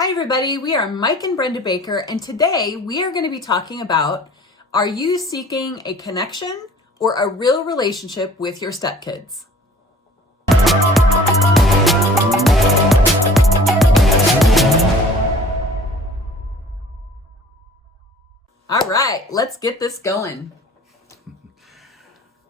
Hi everybody, we are Mike and Brenda Baker, and today we are going to be talking about, are you seeking a connection or a real relationship with your stepkids? All right, let's get this going.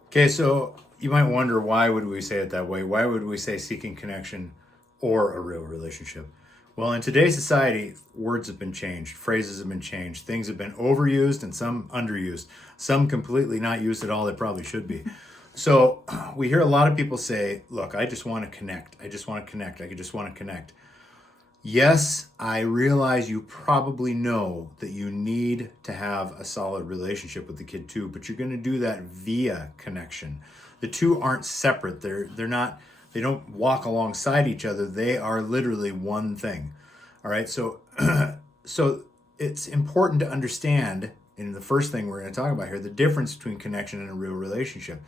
Okay, so you might wonder, why would we say it that way? Why would we say seeking connection or a real relationship? Well, in today's society, words have been changed, phrases have been changed, things have been overused and some underused, some completely not used at all that probably should be. So we hear a lot of people say, look, I just want to connect. I just want to connect. I just want to connect. Yes, I realize you probably know that you need to have a solid relationship with the kid too, but you're going to do that via connection. The two aren't separate. They're not, they don't walk alongside each other. They are literally one thing. All right. So so it's important to understand, in the first thing we're going to talk about here, the difference between connection and a real relationship.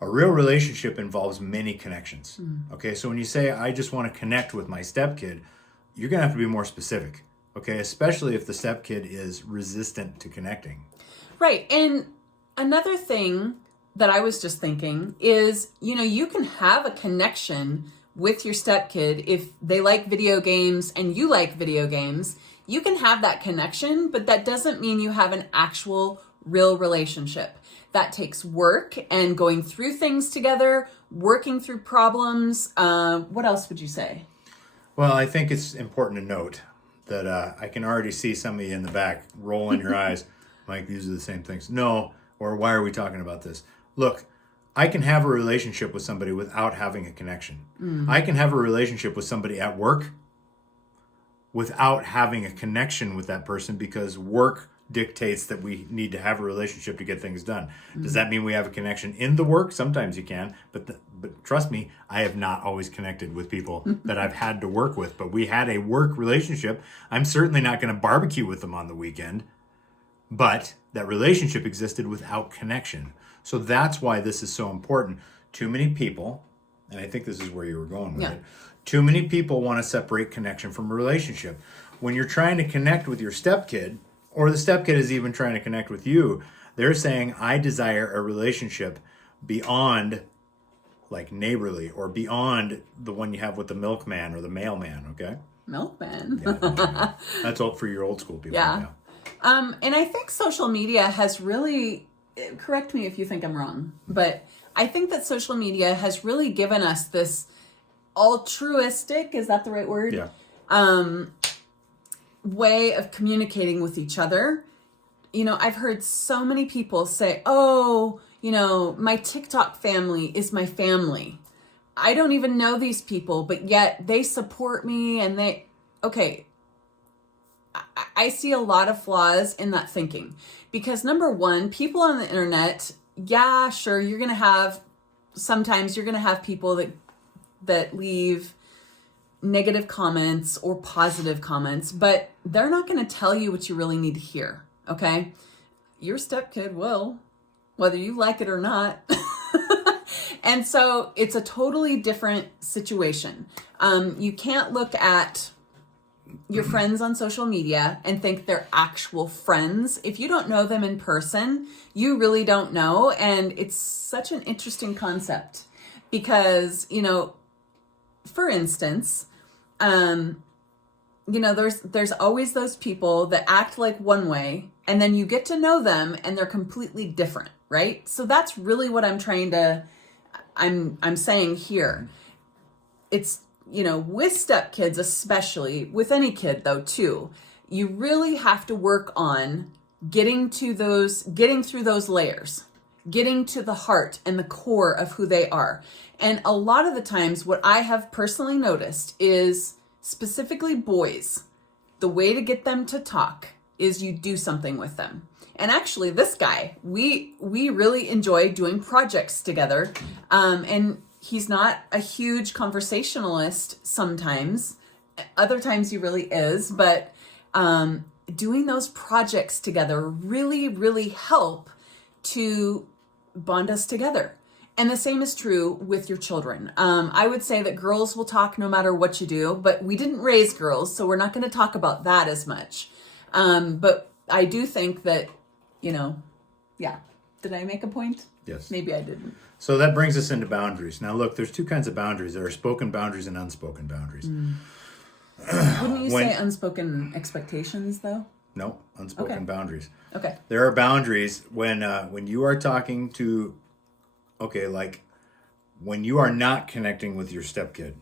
A real relationship involves many connections. Okay? So when you say I just want to connect with my stepkid, you're going to have to be more specific, okay? Especially if the stepkid is resistant to connecting. Right. And another thing that I was just thinking is, you can have a connection with your stepkid if they like video games and you like video games. You can have that connection, but that doesn't mean you have an actual real relationship. That takes work and going through things together, working through problems. What else would you say? Well, I think it's important to note that I can already see some of you in the back rolling your eyes. Mike, these are the same things. No, or why are we talking about this? Look, I can have a relationship with somebody without having a connection. I can have a relationship with somebody at work without having a connection with that person, because work dictates that we need to have a relationship to get things done. Does that mean we have a connection in the work? Sometimes you can, but trust me, I have not always connected with people that I've had to work with, but we had a work relationship. I'm certainly not going to barbecue with them on the weekend, but that relationship existed without connection. So that's why this is so important. Too many people, and I think this is where you were going with it, too many people want to separate connection from a relationship. When you're trying to connect with your stepkid, or the stepkid is even trying to connect with you, they're saying, I desire a relationship beyond like neighborly, or beyond the one you have with the milkman or the mailman, okay? Milkman. Yeah, that's all for your old school people. Yeah. And I think social media has really, correct me if you think I'm wrong, but I think that social media has really given us this altruistic, is that the right word? Yeah. Way of communicating with each other. I've heard so many people say, oh, my TikTok family is my family. I don't even know these people, but yet they support me and I see a lot of flaws in that thinking, because number one, people on the internet, yeah, sure, sometimes you're going to have people that leave negative comments or positive comments, but they're not going to tell you what you really need to hear, okay? Your stepkid will, whether you like it or not. And so it's a totally different situation. You can't look at your friends on social media and think they're actual friends. If you don't know them in person, you really don't know. And it's such an interesting concept because, for instance, there's always those people that act like one way, and then you get to know them and they're completely different, right? So that's really what I'm saying here. It's, with stepkids, especially with any kid though, too, you really have to work on getting through those layers, getting to the heart and the core of who they are. And a lot of the times what I have personally noticed is, specifically boys, the way to get them to talk is you do something with them. And actually this guy, we really enjoy doing projects together. And he's not a huge conversationalist sometimes. Other times he really is, but doing those projects together really, really help to bond us together. And the same is true with your children. I would say that girls will talk no matter what you do, but we didn't raise girls, so we're not going to talk about that as much. But I do think that, yeah. Did I make a point? Yes. Maybe I didn't. So that brings us into boundaries. Now, look, there's two kinds of boundaries. There are spoken boundaries and unspoken boundaries. Wouldn't you say unspoken expectations, though? No, unspoken boundaries. Okay. There are boundaries when you are talking to, like when you are not connecting with your stepkid.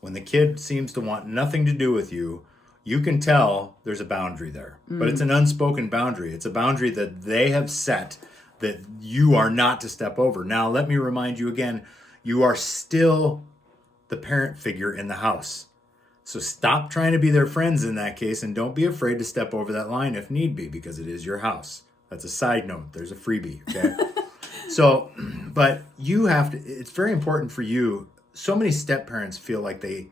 When the kid seems to want nothing to do with you, you can tell there's a boundary there. But it's an unspoken boundary. It's a boundary that they have set that you are not to step over. Now, let me remind you again, you are still the parent figure in the house. So stop trying to be their friends in that case, and don't be afraid to step over that line if need be, because it is your house. That's a side note. There's a freebie, okay? So, but you have to, it's very important for you. So many step parents feel like they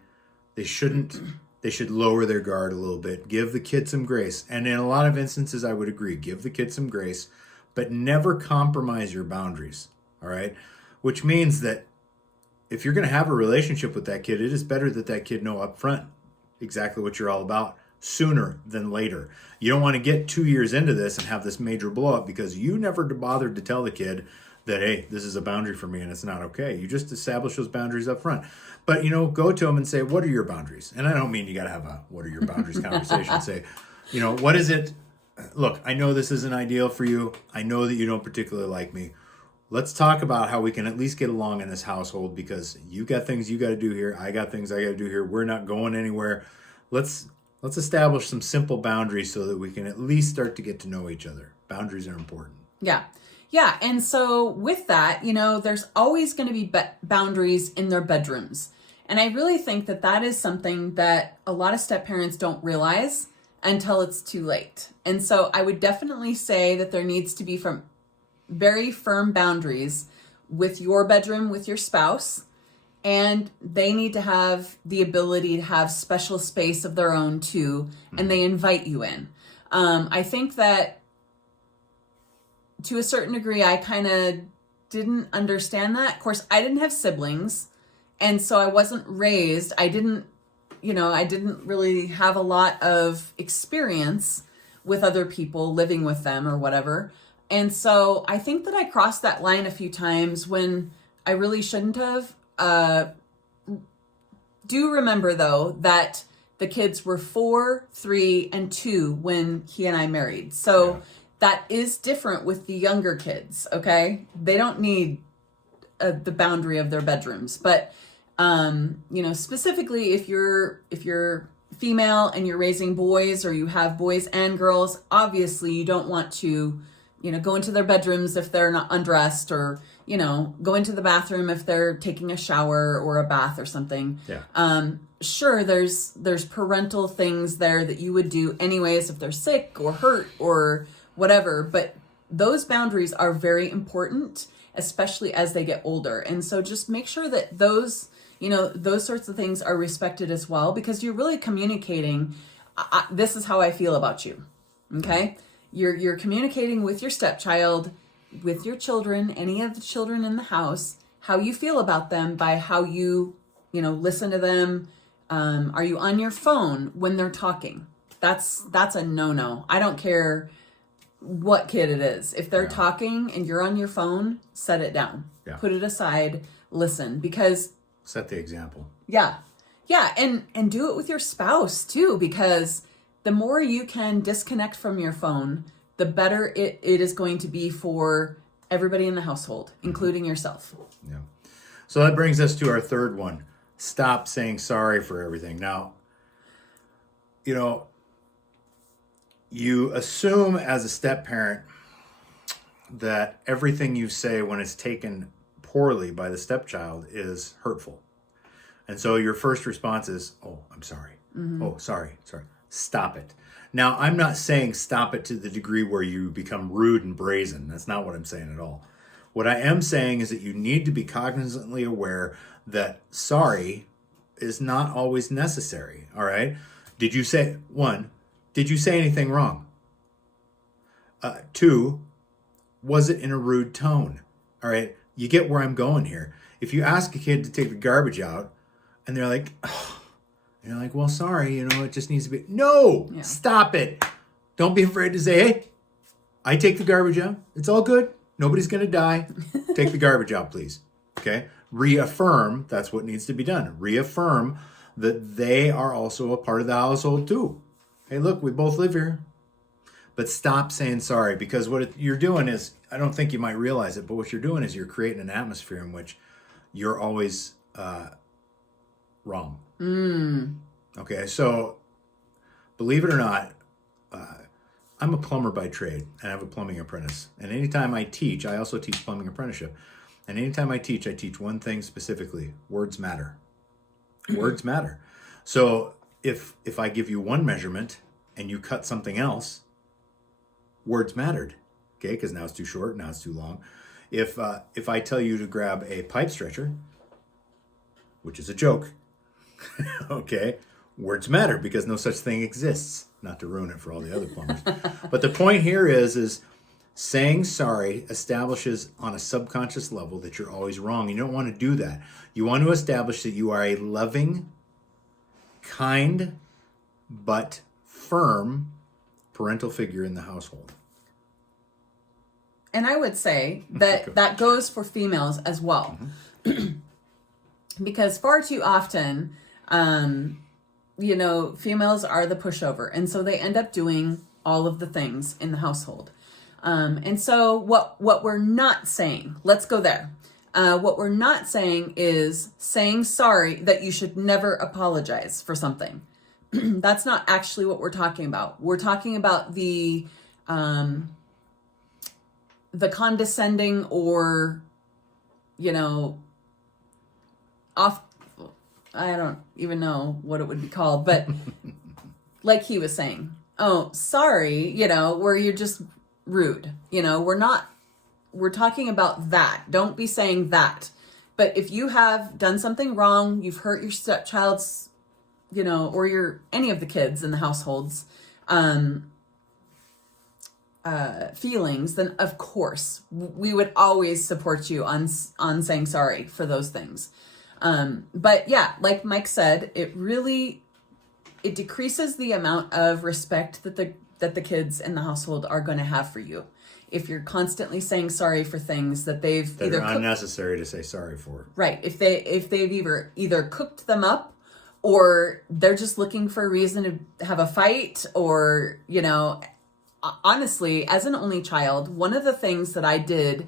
should lower their guard a little bit, give the kid some grace. And in a lot of instances, I would agree, give the kid some grace, but never compromise your boundaries, all right? Which means that if you're going to have a relationship with that kid, it is better that that kid know up front exactly what you're all about sooner than later. You don't want to get 2 years into this and have this major blow up because you never bothered to tell the kid that, hey, this is a boundary for me and it's not okay. You just establish those boundaries up front. But, go to them and say, what are your boundaries? And I don't mean you got to have a what are your boundaries conversation. Say, what is it? Look, I know this isn't ideal for you. I know that you don't particularly like me. Let's talk about how we can at least get along in this household, because you got things you got to do here. I got things I got to do here. We're not going anywhere. Let's establish some simple boundaries so that we can at least start to get to know each other. Boundaries are important. Yeah. Yeah. And so with that, there's always going to be boundaries in their bedrooms. And I really think that that is something that a lot of step parents don't realize until it's too late. And so I would definitely say that there needs to be very firm boundaries with your bedroom, with your spouse, and they need to have the ability to have special space of their own too, and they invite you in. I think that to a certain degree, I kind of didn't understand that. Of course, I didn't have siblings, and so I wasn't raised. I didn't really have a lot of experience with other people living with them or whatever. And so I think that I crossed that line a few times when I really shouldn't have. Do remember, though, that the kids were 4, 3, and 2 when he and I married. So that is different with the younger kids, okay? They don't need the boundary of their bedrooms. But, specifically if you're female and you're raising boys, or you have boys and girls, obviously you don't want to go into their bedrooms if they're not undressed, or, go into the bathroom if they're taking a shower or a bath or something. Yeah. Sure, there's parental things there that you would do anyways if they're sick or hurt or whatever. But those boundaries are very important, especially as they get older. And so just make sure that those sorts of things are respected as well, because you're really communicating, this is how I feel about you. Okay? You're communicating with your stepchild, with your children, any of the children in the house, how you feel about them by how you listen to them. Are you on your phone when they're talking? That's a no-no. I don't care what kid it is. If they're talking and you're on your phone, set it down. Yeah. Put it aside, listen, because set the example. Yeah. Yeah, and do it with your spouse too, because the more you can disconnect from your phone, the better it is going to be for everybody in the household, including yourself. Yeah. So that brings us to our third one. Stop saying sorry for everything. Now, you assume as a step parent that everything you say when it's taken poorly by the stepchild is hurtful. And so your first response is, oh, I'm sorry. Mm-hmm. Oh, sorry. Stop it. Now, I'm not saying stop it to the degree where you become rude and brazen. That's not what I'm saying at all. What I am saying is that you need to be cognizantly aware that sorry is not always necessary. All right. Did you say anything wrong? 2, was it in a rude tone? All right. you get where I'm going here. If you ask a kid to take the garbage out and they're like, oh, and you're like, well, sorry, it just needs to be. No, stop it. Don't be afraid to say, hey, I take the garbage out. It's all good. Nobody's going to die. Take the garbage out, please. Okay? Reaffirm that's what needs to be done. Reaffirm that they are also a part of the household too. Hey, look, we both live here. But stop saying sorry, because what you're doing is, I don't think you might realize it, but what you're doing is you're creating an atmosphere in which you're always wrong. Okay, so believe it or not, I'm a plumber by trade, and I have a plumbing apprentice. And anytime I teach, I also teach plumbing apprenticeship. And anytime I teach one thing specifically: words matter. Words matter. So if I give you one measurement and you cut something else, words mattered. Okay, because now it's too short, now it's too long. If I tell you to grab a pipe stretcher, which is a joke, okay, words matter because no such thing exists. Not to ruin it for all the other plumbers. But the point here is saying sorry establishes on a subconscious level that you're always wrong. You don't want to do that. You want to establish that you are a loving, kind, but firm parental figure in the household. And I would say that that goes for females as well. Because far too often, females are the pushover. And so they end up doing all of the things in the household. And so what we're not saying, let's go there. What we're not saying is saying sorry, that you should never apologize for something. That's not actually what we're talking about. We're talking about the condescending or, I don't even know what it would be called, but like he was saying, oh, sorry, where you're just rude. We're talking about that. Don't be saying that. But if you have done something wrong, you've hurt your stepchild's, or any of the kids in the households, feelings, then of course we would always support you on saying sorry for those things. But yeah, like Mike said, it decreases the amount of respect that the kids in the household are going to have for you if you're constantly saying sorry for things that they've either unnecessary to say sorry for. Right. If they've either cooked them up, or they're just looking for a reason to have a fight, or honestly, as an only child, one of the things that I did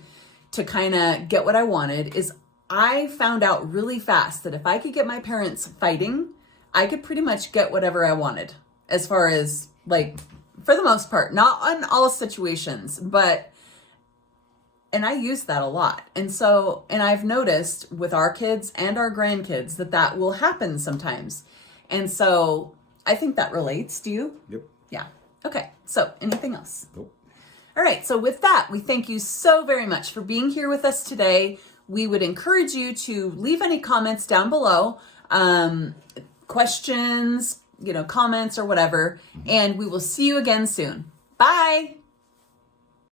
to kind of get what I wanted is I found out really fast that if I could get my parents fighting, I could pretty much get whatever I wanted, as far as, like, for the most part, not in all situations, and I use that a lot. And I've noticed with our kids and our grandkids that will happen sometimes. And so I think that relates. Do you? Yep. Yeah. Okay. So anything else? Nope. All right. So with that, we thank you so very much for being here with us today. We would encourage you to leave any comments down below, questions, comments or whatever, and we will see you again soon. Bye.